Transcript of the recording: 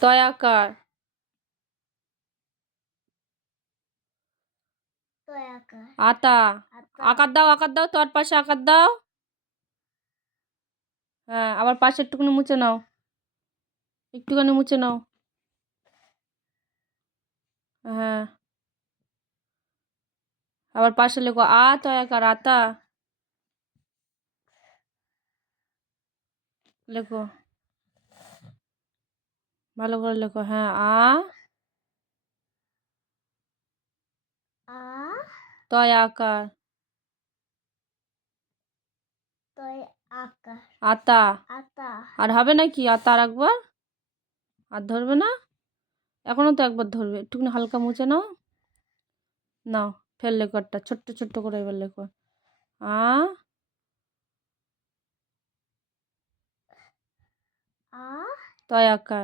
তয়াকার। আতা। আকার দাও, আকার দাও, তোর পাশে আকার দাও। হ্যাঁ, আবার পাশে একটুখানি মুছে নাও, একটুখানি মুছে নাও। হ্যাঁ, আবার পাশে লেখো তয়াকার, আতা লেখো, ভালো করে লেখো। হ্যাঁ, তয়াকার, আতা। আর হবে নাকি আতা? আর একবার, আর ধরবে না? এখনো তো একবার ধরবে, একটুখানি হালকা মুছে নাও। নাও, ফের লেখো একটা ছোট্ট ছোট্ট করে, এবার লেখো তয়াকার।